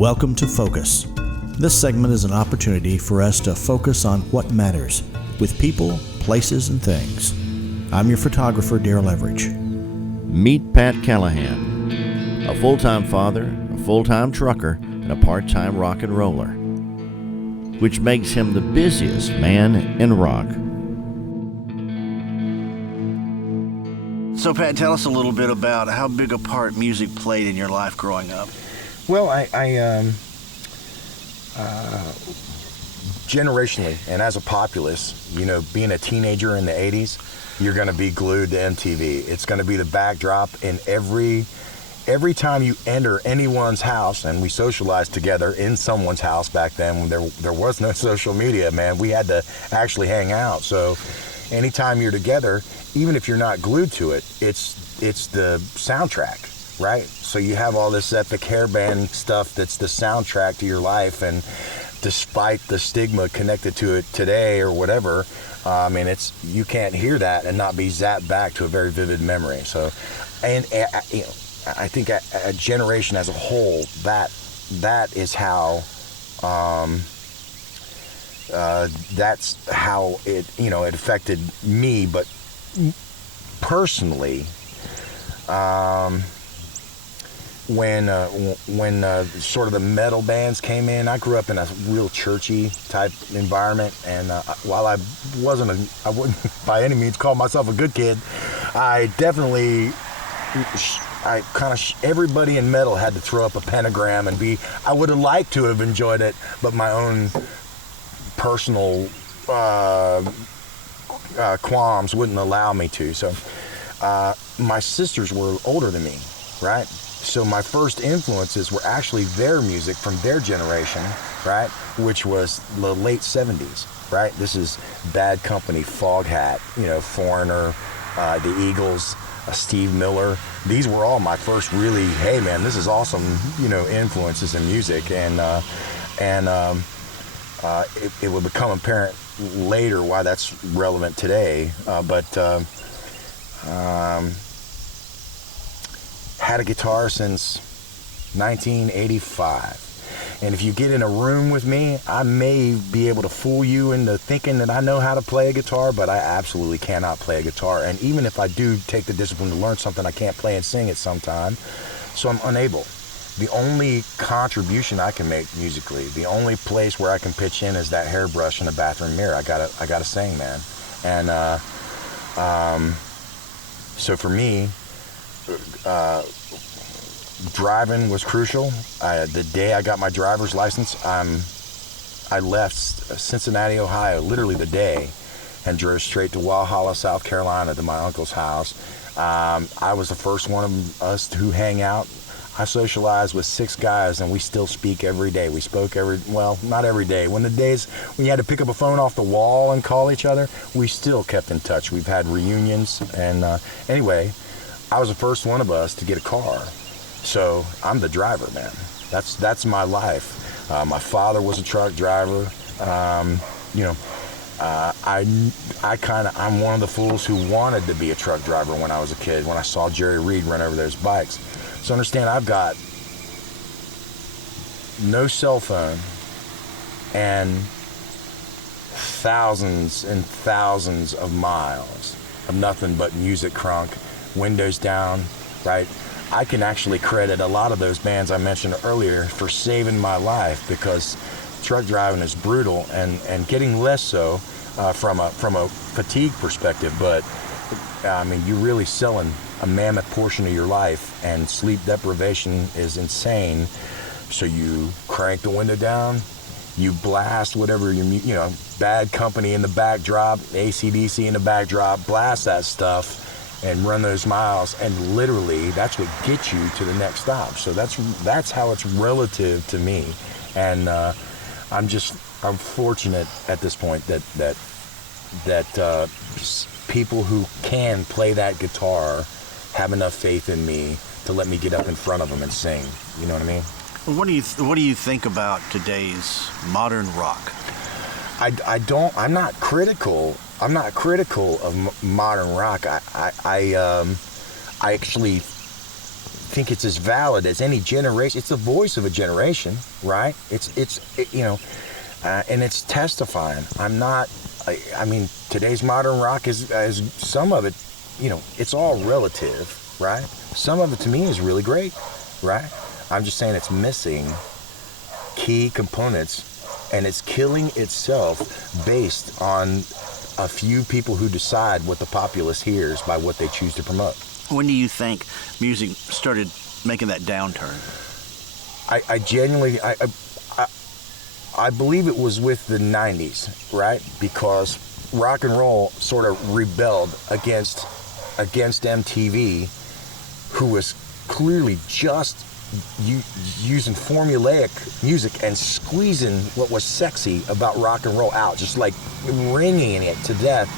Welcome to Focus. This segment is an opportunity for us to focus on what matters with people, places, and things. I'm your photographer, Darrell Everidge. Meet Pat Callaghan, a full-time father, a full-time trucker, and a part-time rock and roller, which makes him the busiest man in rock. So, Pat, tell us a little bit about how big a part music played in your life growing up. Well, I generationally, and as a populace, you know, being a teenager in the 80s, you're going to be glued to MTV. It's going to be the backdrop in every time you enter anyone's house, and we socialized together in someone's house back then when there was no social media, man. We had to actually hang out. So anytime you're together, even if you're not glued to it, it's the soundtrack, right? So you have all this epic hairband stuff that's the soundtrack to your life, and despite the stigma connected to it today or whatever, you can't hear that and not be zapped back to a very vivid memory. So, and you know, I think a generation as a whole, that is how, that's how it affected me. But personally, when sort of the metal bands came in, I grew up in a real churchy type environment, and while I wouldn't by any means call myself a good kid, everybody in metal had to throw up a pentagram and I would have liked to have enjoyed it, but my own personal qualms wouldn't allow me to. So my sisters were older than me, right? So my first influences were actually their music from their generation, right? Which was the late 70s, right? This is Bad Company, Foghat, Foreigner, the Eagles, Steve Miller. These were all my first really, hey man, this is awesome, influences in music. And it would become apparent later why that's relevant today. Had a guitar since 1985. And if you get in a room with me, I may be able to fool you into thinking that I know how to play a guitar, but I absolutely cannot play a guitar. And even if I do take the discipline to learn something, I can't play and sing it sometime. So I'm unable. The only contribution I can make musically, the only place where I can pitch in is that hairbrush in the bathroom mirror. I gotta sing, man. And so for me, driving was crucial. The day I got my driver's license, I left Cincinnati, Ohio, literally the day, and drove straight to Walhalla, South Carolina, to my uncle's house. I was the first one of us to hang out. I socialized with 6 guys, and we still speak every day. We spoke not every day. When you had to pick up a phone off the wall and call each other, we still kept in touch. We've had reunions, and anyway, I was the first one of us to get a car. So I'm the driver, man. That's my life. My father was a truck driver. I'm one of the fools who wanted to be a truck driver when I was a kid, when I saw Jerry Reed run over those bikes. So understand, I've got no cell phone and thousands and thousands of miles of nothing but music crunk, windows down, right? I can actually credit a lot of those bands I mentioned earlier for saving my life, because truck driving is brutal and getting less so from a fatigue perspective. But you're really selling a mammoth portion of your life, and sleep deprivation is insane. So you crank the window down, you blast whatever Bad Company in the backdrop, AC/DC in the backdrop, blast that stuff and run those miles, and literally that's what gets you to the next stop. So that's how it's relative to me. And I'm fortunate at this point that people who can play that guitar have enough faith in me to let me get up in front of them and sing. You know what I mean? Well, what do you think about today's modern rock? I'm not critical of modern rock. I actually think it's as valid as any generation. It's the voice of a generation, right? And it's testifying. I mean, today's modern rock is some of it, it's all relative, right? Some of it to me is really great, right? I'm just saying it's missing key components, and it's killing itself based on a few people who decide what the populace hears by what they choose to promote. When do you think music started making that downturn? I genuinely, I believe it was with the 90s, right? Because rock and roll sort of rebelled against MTV, who was clearly just using formulaic music and squeezing what was sexy about rock and roll out, just like wringing it to death.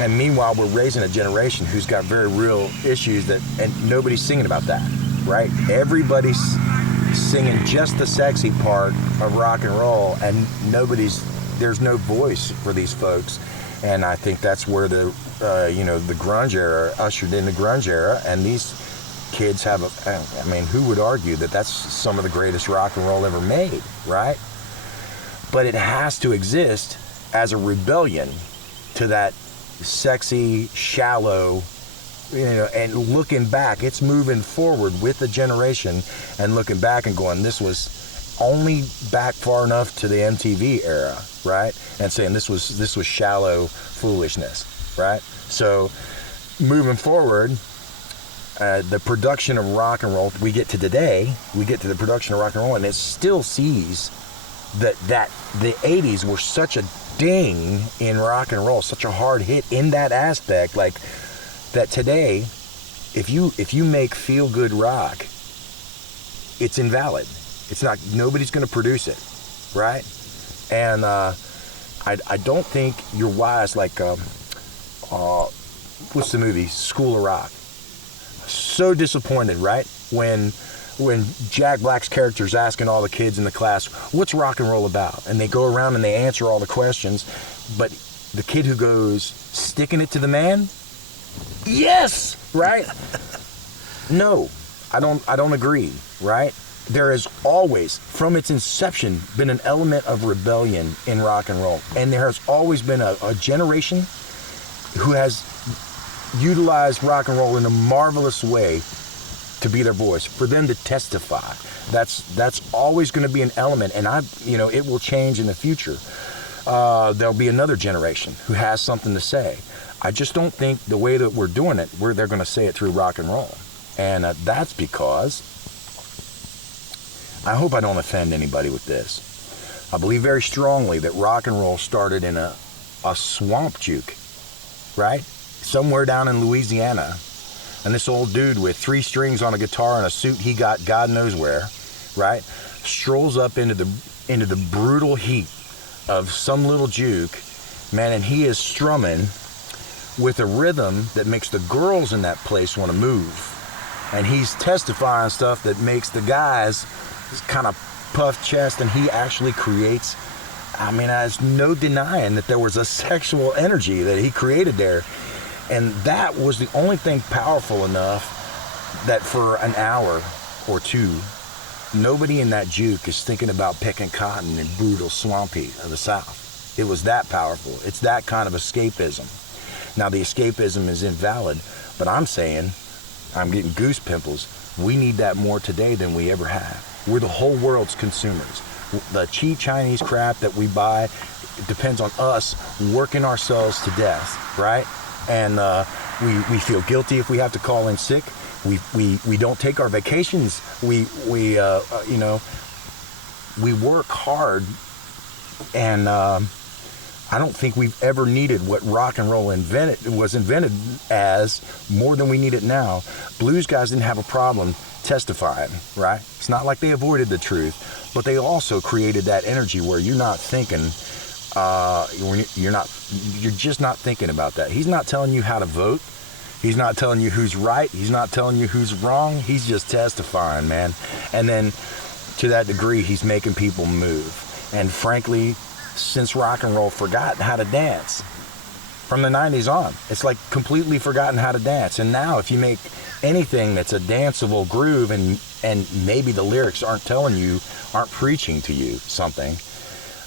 And meanwhile, we're raising a generation who's got very real issues and nobody's singing about that, right? Everybody's singing just the sexy part of rock and roll, and there's no voice for these folks. And I think that's where the grunge era ushered in the grunge era, and these kids have who would argue that that's some of the greatest rock and roll ever made, right? But it has to exist as a rebellion to that sexy, shallow, and looking back, it's moving forward with the generation and looking back and going, this was only back far enough to the MTV era, right? And saying this was shallow foolishness, right? So moving forward, the production of rock and roll, we get to the production of rock and roll, and it still sees that the 80s were such a ding in rock and roll, such a hard hit in that aspect, like that today, if you make feel good rock, it's invalid. It's not, nobody's going to produce it, right? And I don't think you're wise, like what's the movie, School of Rock? So disappointed, right? When Jack Black's character is asking all the kids in the class, what's rock and roll about? And they go around and they answer all the questions, but the kid who goes, sticking it to the man? Yes, right? No, I don't agree, right? There has always, from its inception, been an element of rebellion in rock and roll. And there has always been a generation who has utilized rock and roll in a marvelous way to be their voice, for them to testify. That's always going to be an element, and it will change in the future. There'll be another generation who has something to say. I just don't think the way that we're doing it, they're going to say it through rock and roll. And that's because, I hope I don't offend anybody with this, I believe very strongly that rock and roll started in a swamp juke, right? Somewhere down in Louisiana. And this old dude with 3 strings on a guitar and a suit he got God knows where, right, strolls up into the brutal heat of some little juke, man, and he is strumming with a rhythm that makes the girls in that place want to move. And he's testifying stuff that makes the guys kind of puff chest, and he actually creates, there's no denying that there was a sexual energy that he created there. And that was the only thing powerful enough that for an hour or two, nobody in that juke is thinking about picking cotton in brutal swamp heat of the South. It was that powerful. It's that kind of escapism. Now, the escapism is invalid, but I'm saying, I'm getting goose pimples, we need that more today than we ever have. We're the whole world's consumers. The cheap Chinese crap that we buy, it depends on us working ourselves to death, right? And we feel guilty if we have to call in sick. We don't take our vacations. We work hard, and I don't think we've ever needed what rock and roll was invented as more than we need it now. Blues guys didn't have a problem testifying, right? It's not like they avoided the truth, but they also created that energy where you're not thinking. You're just not thinking about that. He's not telling you how to vote. He's not telling you who's right. He's not telling you who's wrong. He's just testifying, man. And then to that degree, he's making people move. And frankly, since rock and roll forgot how to dance, from the 90s on. It's like completely forgotten how to dance. And now if you make anything that's a danceable groove and maybe the lyrics aren't preaching to you something,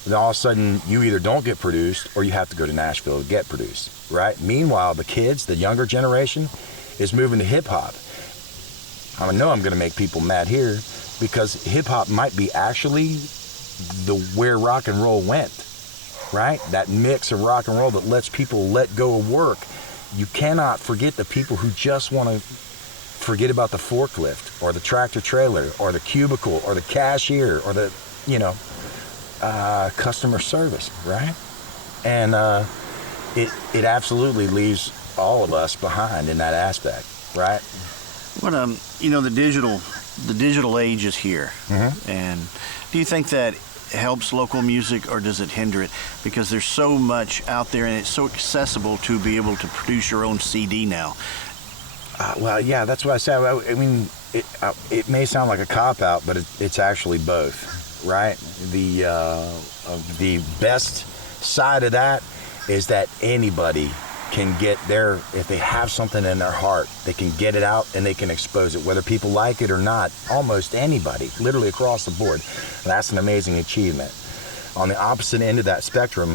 then all of a sudden you either don't get produced or you have to go to Nashville to get produced, right? Meanwhile, the kids, the younger generation, is moving to hip hop. I know I'm going to make people mad here, because hip hop might be actually where rock and roll went, right? That mix of rock and roll that lets people let go of work. You cannot forget the people who just want to forget about the forklift or the tractor trailer or the cubicle or the cashier or the, customer service, right? And it absolutely leaves all of us behind in that aspect, right? What the digital age is here, and do you think that helps local music or does it hinder it? Because there's so much out there and it's so accessible to be able to produce your own CD now. Well, yeah, that's what I said. I mean, it may sound like a cop-out, but it's actually both, right? The best side of that is that anybody can get there. If they have something in their heart, they can get it out and they can expose it, whether people like it or not. Almost anybody, literally across the board. And that's an amazing achievement. On the opposite end of that spectrum,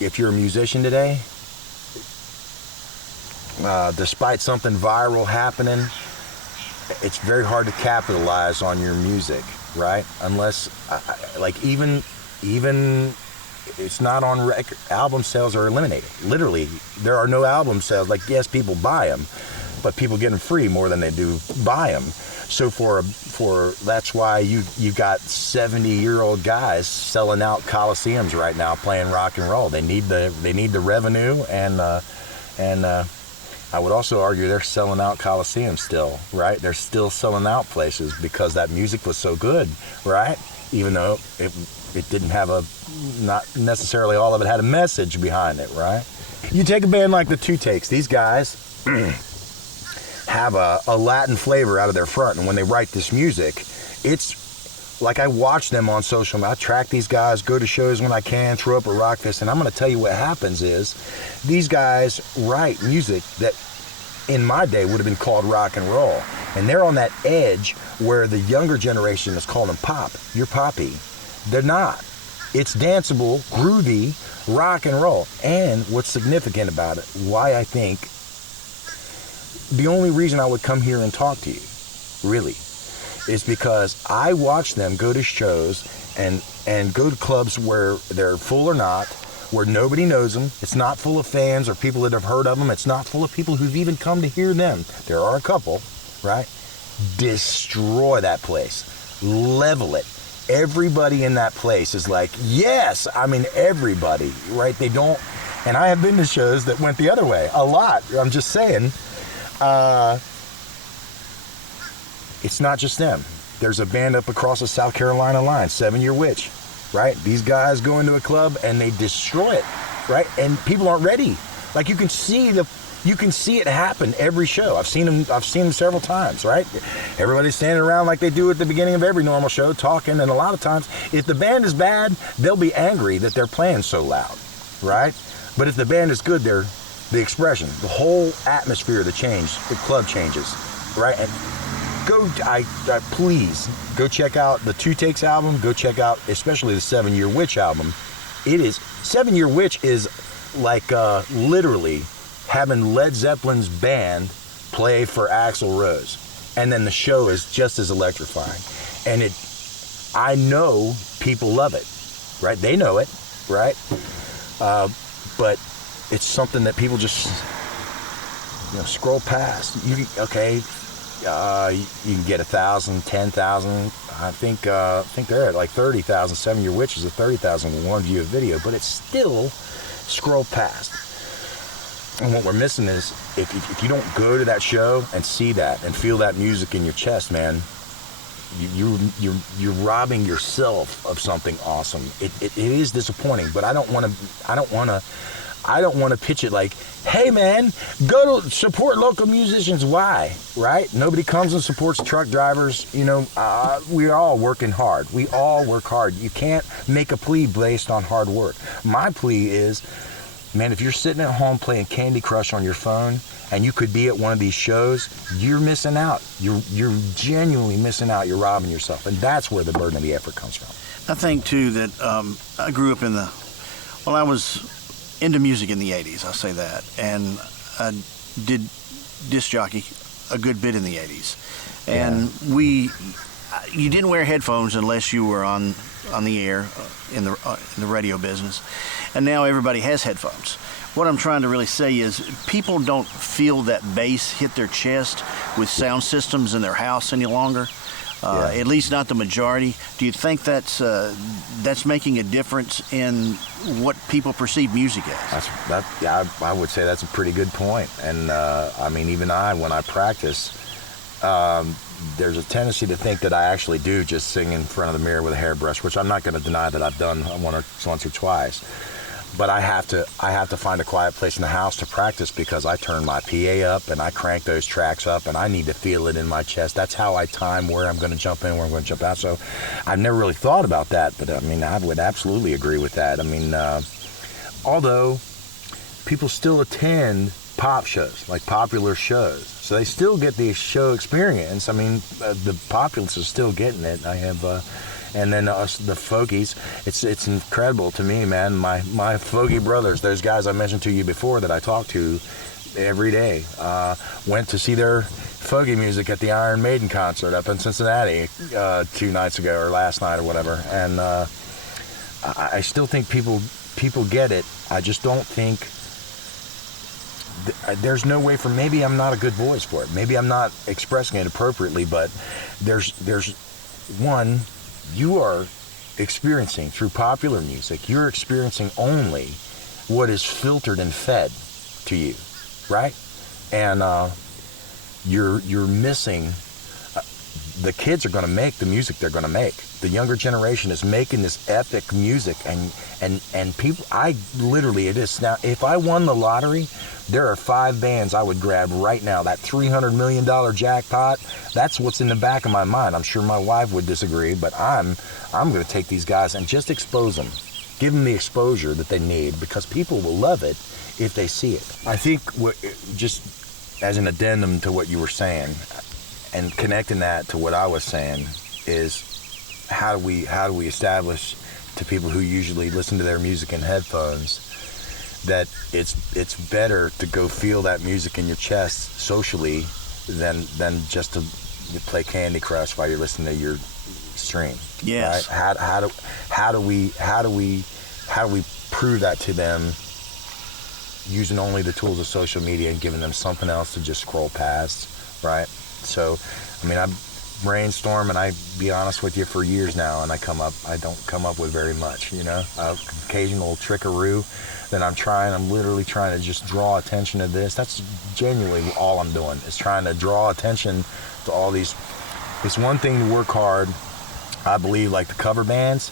if you're a musician today, despite something viral happening, it's very hard to capitalize on your music, right? Unless, even it's not on record. Album sales are eliminated. Literally, there are no album sales. Like, yes, people buy them, but people get them free more than they do buy them. So that's why you got 70-year-old guys selling out coliseums right now playing rock and roll. They need the revenue, and I would also argue they're selling out coliseums still, right? They're still selling out places because that music was so good, right? Even though it didn't have not necessarily all of it had a message behind it, right? You take a band like the Two Takes. These guys have a Latin flavor out of their front, and when they write this music, it's like I watch them on social media. I track these guys, go to shows when I can, throw up a rock fest, and I'm going to tell you what happens is these guys write music that in my day would have been called rock and roll, and they're on that edge where the younger generation is calling them pop. You're poppy. They're not. It's danceable, groovy, rock and roll. And what's significant about it, why I think the only reason I would come here and talk to you, really, is because I watch them go to shows and go to clubs where they're full or not, where nobody knows them. It's not full of fans or people that have heard of them. It's not full of people who've even come to hear them. There are a couple, right? Destroy that place. Level it. Everybody in that place is like, yes, I mean, everybody, right? They don't, and I have been to shows that went the other way a lot. I'm just saying, it's not just them. There's a band up across the South Carolina line, 7 Year Witch, right? These guys go into a club and they destroy it, right? And people aren't ready. Like you can see it happen every show. I've seen them several times, right? Everybody's standing around like they do at the beginning of every normal show, talking, and a lot of times, if the band is bad, they'll be angry that they're playing so loud, right? But if the band is good, the expression, the whole atmosphere of the club changes, right? And please go check out the Two Takes album. Go check out especially the 7 Year Witch album. 7 Year Witch is like literally having Led Zeppelin's band play for Axl Rose, and then the show is just as electrifying. And I know people love it, right? They know it, right? But it's something that people just scroll past. You can get 1,000, 10,000. I think they're at like 30,000. 7 Year Witch is at 30,000 with one view of video, but it's still scroll past. And what we're missing is if you don't go to that show and see that and feel that music in your chest, man, you're robbing yourself of something awesome. It is disappointing, but I don't want to pitch it like, hey man, go to support local musicians. Why? Right? Nobody comes and supports truck drivers. We're all working hard. We all work hard. You can't make a plea based on hard work. My plea is Man, if you're sitting at home playing Candy Crush on your phone and you could be at one of these shows, you're missing out. You're genuinely missing out. You're robbing yourself. And that's where the burden of the effort comes from. I think, too, that I grew up I was into music in the 80s, I'll say that. And I did disc jockey a good bit in the 80s. And you didn't wear headphones unless you were on the air in the radio business, and now everybody has headphones. What I'm trying to really say is people don't feel that bass hit their chest with sound systems in their house any longer. At least not the majority. Do you think that's making a difference in what people perceive music as? I would say that's a pretty good point. And I mean, even when I practice, there's a tendency to think that I actually do just sing in front of the mirror with a hairbrush, which I'm not going to deny that I've done once or twice. But I have to find a quiet place in the house to practice, because I turn my PA up and I crank those tracks up, and I need to feel it in my chest. That's how I time where I'm going to jump in, where I'm going to jump out. So I've never really thought about that, but I mean, I would absolutely agree with that. I mean, although people still attend pop shows, like popular shows, so they still get the show experience. I mean, the populace is still getting it. I have, and then us, the folkies. It's incredible to me, man. My folky brothers, those guys I mentioned to you before that I talk to every day, went to see their folky music at the Iron Maiden concert up in Cincinnati 2 nights ago, or last night, or whatever. And I still think people get it. I just don't think. There's no way for, maybe I'm not a good voice for it. Maybe I'm not expressing it appropriately, but there's one, you are experiencing through popular music, you're experiencing only what is filtered and fed to you, right? And you're missing, the kids are going to make the music they're going to make. The younger generation is making this epic music, and people, I literally, it is now, if I won the lottery, there are 5 bands I would grab right now. That $300 million jackpot, that's what's in the back of my mind. I'm sure my wife would disagree, but I'm going to take these guys and just expose them. Give them the exposure that they need, because people will love it if they see it. I think, just as an addendum to what you were saying, and connecting that to what I was saying, is how do we establish to people who usually listen to their music in headphones that it's better to go feel that music in your chest socially than just to play Candy Crush while you're listening to your stream. Yes. Right? How do we prove that to them using only the tools of social media and giving them something else to just scroll past, right? So, I mean, I've brainstormed, and I be honest with you, for years now, and I don't come up with very much, you know. Occasional trickaroo that I'm literally trying to just draw attention to this. That's genuinely all I'm doing, is trying to draw attention to all these. It's one thing to work hard, I believe, like the cover bands.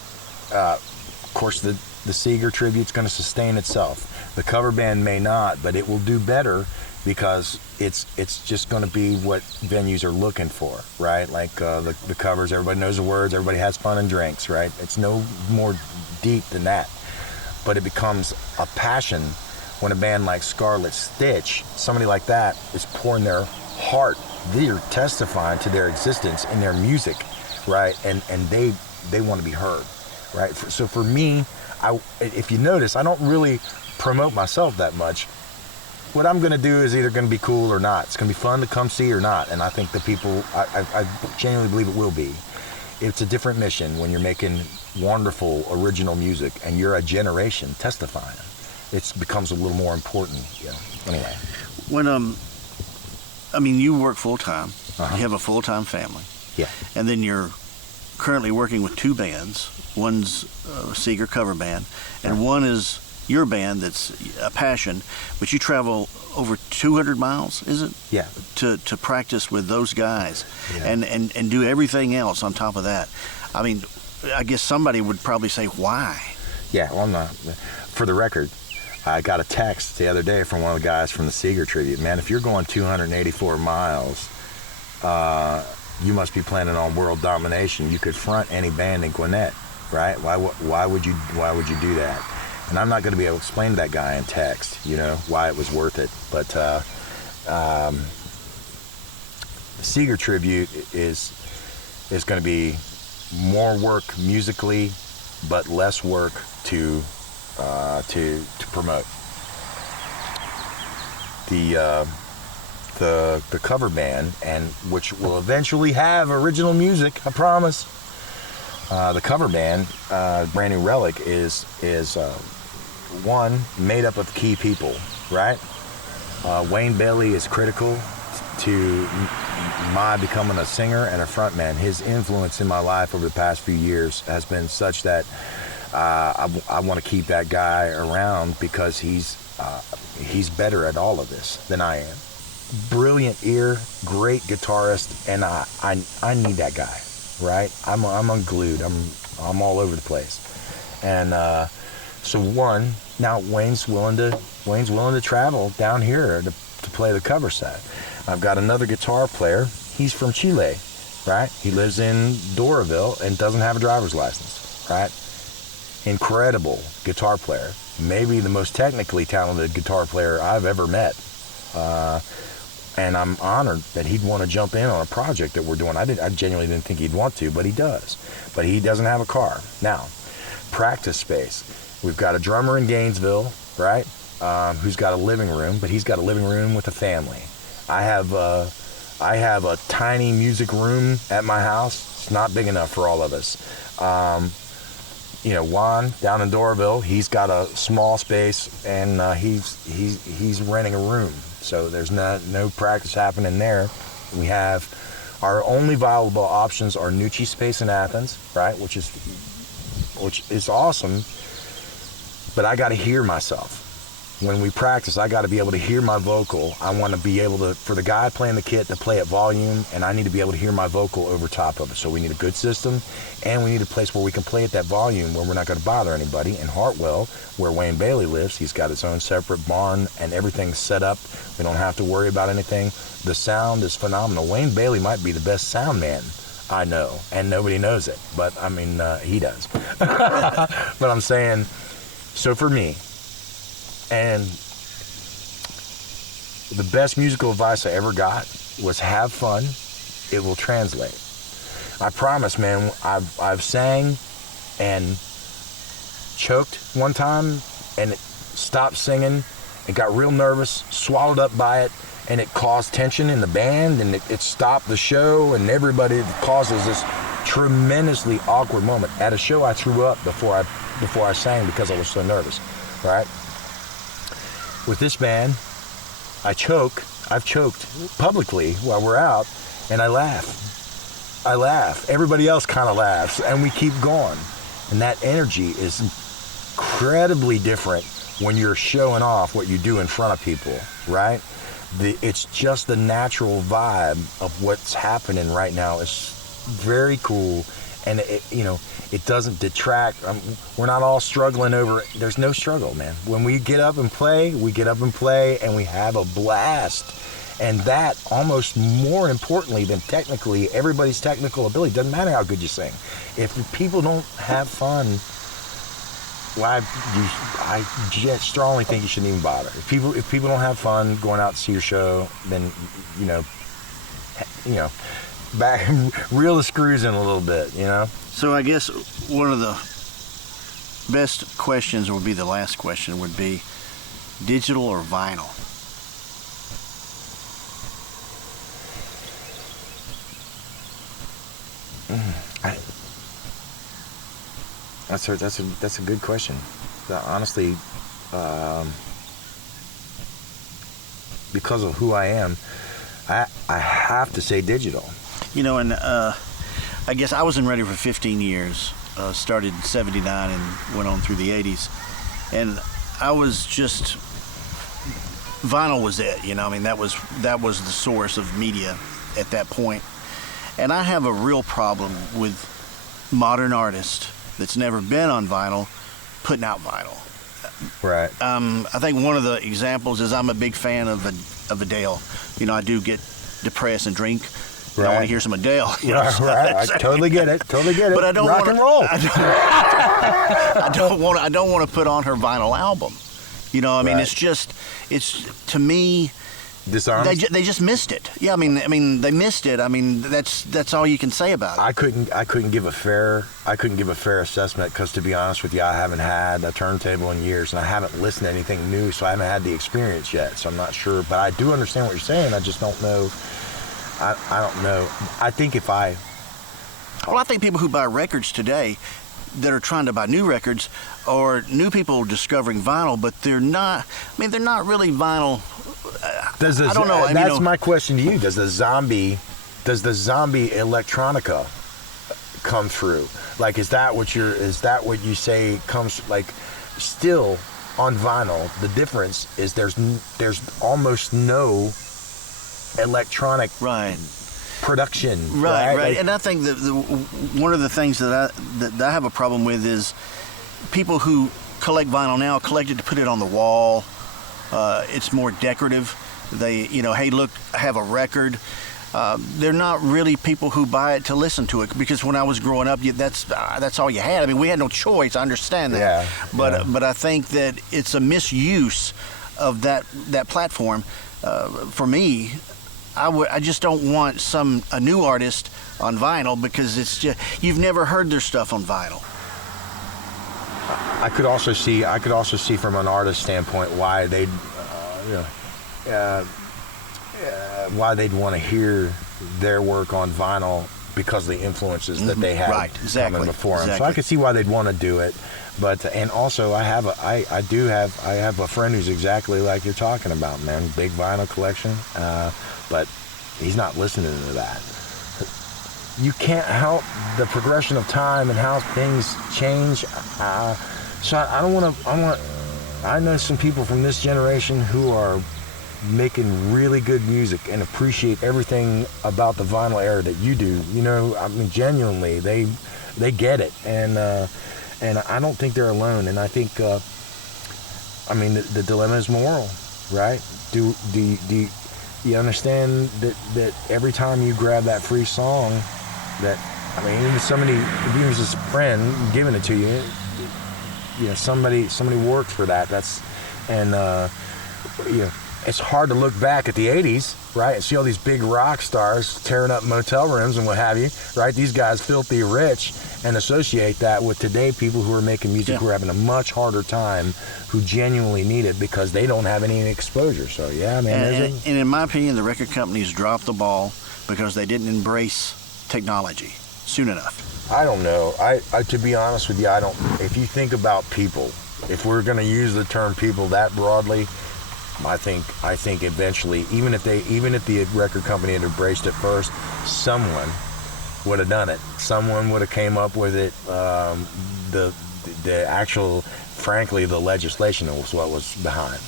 Of course, the Seeger tribute's going to sustain itself. The cover band may not, but it will do better, because it's just going to be what venues are looking for, right? Like the covers, everybody knows the words, everybody has fun and drinks, right? It's no more deep than that. But it becomes a passion when a band like Scarlet Stitch, somebody like that, is pouring their heart. They're testifying to their existence in their music, right? And they want to be heard, right? So for me, if you notice, I don't really promote myself that much. What I'm going to do is either going to be cool or not. It's going to be fun to come see or not. And I think the people, I genuinely believe it will be. It's a different mission when you're making wonderful original music and you're a generation testifying. It becomes a little more important, you know. Anyway. When I mean, you work full time. Uh-huh. You have a full time family. Yeah. And then you're currently working with 2 bands. One's a Seeger cover band, and one is your band that's a passion. But you travel over 200 miles, is it? Yeah. To practice with those guys, yeah. and do everything else on top of that. I mean, I guess somebody would probably say, why? Yeah, well, I'm not. For the record, I got a text the other day from one of the guys from the Seeger tribute. Man, if you're going 284 miles, you must be planning on world domination. You could front any band in Gwinnett, right? Why would you do that? And I'm not going to be able to explain to that guy in text, you know, why it was worth it. But Seeger tribute is going to be more work musically, but less work to promote. The cover band, and which will eventually have original music, I promise. The cover band, Brand New Relic, is one made up of key people, right? Wayne Bailey is critical to my becoming a singer and a frontman. His influence in my life over the past few years has been such that I want to keep that guy around because he's better at all of this than I am. Brilliant ear, great guitarist, and I need that guy, right? I'm unglued. I'm all over the place, and so now Wayne's willing to travel down here to play the cover set. I've got another guitar player. He's from Chile, right? He lives in Doraville and doesn't have a driver's license, right? Incredible guitar player, maybe the most technically talented guitar player I've ever met. And I'm honored that he'd want to jump in on a project that we're doing. I genuinely didn't think he'd want to, but he does. But he doesn't have a car. Now, practice space. We've got a drummer in Gainesville, right? Who's got a living room, but he's got a living room with a family. I have a tiny music room at my house. It's not big enough for all of us. You know, Juan down in Doraville, he's got a small space, and he's renting a room. So there's no practice happening there. We have our only viable options are Nucci space in Athens, right? Which is awesome. But I got to hear myself. When we practice, I got to be able to hear my vocal. I want to be able to, for the guy playing the kit to play at volume, and I need to be able to hear my vocal over top of it. So we need a good system, and we need a place where we can play at that volume where we're not going to bother anybody. In Hartwell, where Wayne Bailey lives, he's got his own separate barn, and everything's set up. We don't have to worry about anything. The sound is phenomenal. Wayne Bailey might be the best sound man I know, and nobody knows it. But, I mean, he does. But I'm saying, so for me, and the best musical advice I ever got was have fun. It will translate. I promise, man. I've sang and choked one time and stopped singing and got real nervous, swallowed up by it, and it caused tension in the band, and it stopped the show, and everybody causes this tremendously awkward moment. At a show, I threw up before I sang because I was so nervous, right? With this band, I've choked publicly while we're out, and I laugh. Everybody else kind of laughs, and we keep going. And that energy is incredibly different when you're showing off what you do in front of people, right? It's just the natural vibe of what's happening right now is very cool, and it doesn't detract. We're not all struggling over it. There's no struggle, man. When we get up and play, and we have a blast. And that, almost more importantly than technically, everybody's technical ability, doesn't matter how good you sing. If people don't have fun, well, I just strongly think you shouldn't even bother. If people don't have fun going out to see your show, then, back, reel the screws in a little bit, So I guess one of the best questions would be the last question would be digital or vinyl? That's a good question. Honestly, because of who I am, I have to say digital. And I guess I wasn't ready for 15 years. Started in '79 and went on through the '80s, and I was just vinyl was it. That was the source of media at that point. And I have a real problem with modern artists that's never been on vinyl putting out vinyl. Right. I think one of the examples is I'm a big fan of Adele. I do get depressed and drink I want to hear some Adele. You know? Right. I totally get it. But I don't rock want and roll. I don't want to put on her vinyl album. You know, I mean, Right. it's to me. Disarmed. They just missed it. Yeah, I mean they missed it. I mean that's all you can say about it. I couldn't give a fair assessment because, to be honest with you, I haven't had a turntable in years and I haven't listened to anything new, so I haven't had the experience yet. So I'm not sure, but I do understand what you're saying. I just don't know. I don't know. I think I think people who buy records today that are trying to buy new records are new people discovering vinyl, but they're not. I mean, they're not really vinyl. I don't know. That's my question to you. Does the zombie electronica come through? Like, is that what you say comes, like, still on vinyl? The difference is there's almost no electronic production. Right. Like, And I think that one of the things that I have a problem with is people who collect vinyl now collect it to put it on the wall. It's more decorative. They, hey, look, I have a record. They're not really people who buy it to listen to it, because when I was growing up, that's all you had. I mean, we had no choice. I understand that. Yeah. But I think that it's a misuse of that platform. For me, I just don't want a new artist on vinyl, because it's just, you've never heard their stuff on vinyl. I could also see from an artist standpoint why they'd want to hear their work on vinyl, because of the influences that they had coming before them. So I could see why they'd want to do it. But, and also I have a friend who's exactly like you're talking about, man. Big vinyl collection, but he's not listening to that. You can't help the progression of time and how things change. So I know some people from this generation who are making really good music and appreciate everything about the vinyl era that you do. I mean, genuinely, they get it, and I don't think they're alone. And I think, the dilemma is moral, right? Do you understand that every time you grab that free song, if you was a friend giving it to you, somebody worked for that. It's hard to look back at the 80s, right, and see all these big rock stars tearing up motel rooms and what have you, right? These guys filthy rich, and associate that with today people who are making music who are having a much harder time, who genuinely need it because they don't have any exposure. So, yeah, man. And in my opinion, the record companies dropped the ball because they didn't embrace technology soon enough. I don't know. I to be honest with you, I don't. If you think about people, if we're going to use the term people that broadly, I think eventually, even if the record company had embraced it first, someone would have done it. Someone would have came up with it. The actual, frankly, the legislation was what was behind,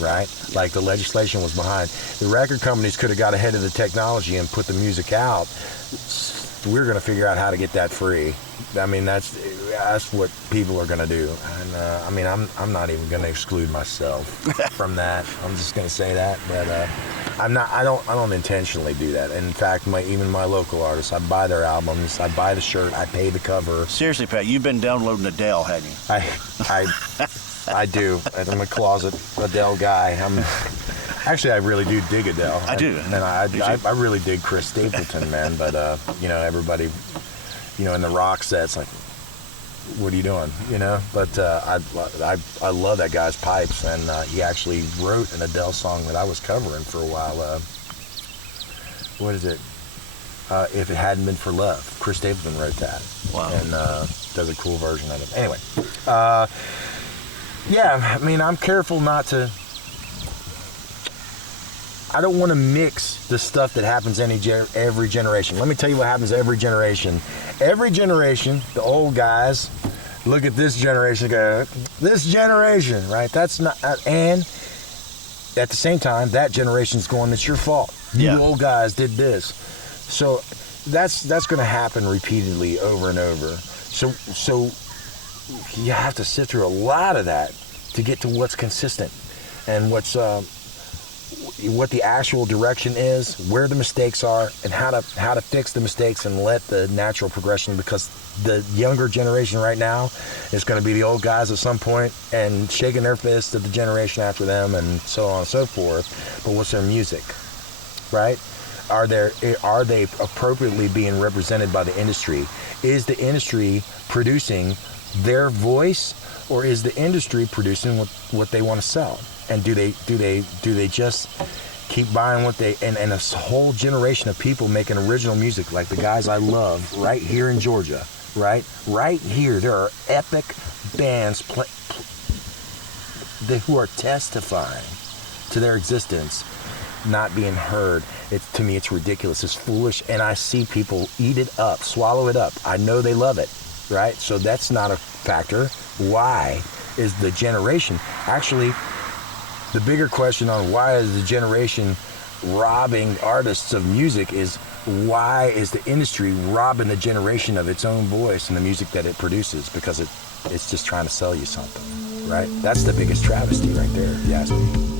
right? Like, the legislation was behind. The record companies could have got ahead of the technology and put the music out. We're going to figure out how to get that free. I mean, that's what people are going to do. And I'm not even going to exclude myself from that. I'm just going to say that. But I don't intentionally do that. In fact, even my local artists, I buy their albums, I buy the shirt, I pay the cover. Seriously, Pat, you've been downloading Adele, haven't you? I do. I'm a closet Adele guy. Actually, I really do dig Adele. I do. And I really dig Chris Stapleton, man. But, everybody, in the rock sets, like, what are you doing? But I love that guy's pipes. And he actually wrote an Adele song that I was covering for a while. What is it? If It Hadn't Been for Love. Chris Stapleton wrote that. Wow. And does a cool version of it. Anyway. I'm careful not to... I don't want to mix the stuff that happens every generation. Let me tell you what happens every generation. Every generation, the old guys look at this generation and go, this generation, right? That's not... And at the same time, that generation's going, it's your fault. You old guys did this. So that's going to happen repeatedly over and over. So you have to sit through a lot of that to get to what's consistent and what's what the actual direction is, where the mistakes are, and how to fix the mistakes and let the natural progression, because the younger generation right now is going to be the old guys at some point and shaking their fists at the generation after them and so on and so forth. But what's their music, right? Are they appropriately being represented by the industry? Is the industry producing their voice, or is the industry producing what they want to sell? And do they just keep buying what they, and a whole generation of people making original music, like the guys I love right here in Georgia, right here, there are epic bands who are testifying to their existence not being heard. To me, it's ridiculous, it's foolish, and I see people eat it up, swallow it up. I know they love it, right? So that's not a factor. Why is the generation actually, the bigger question on why is the generation robbing artists of music is, why is the industry robbing the generation of its own voice and the music that it produces? Because it's just trying to sell you something, right? That's the biggest travesty right there, if you ask me.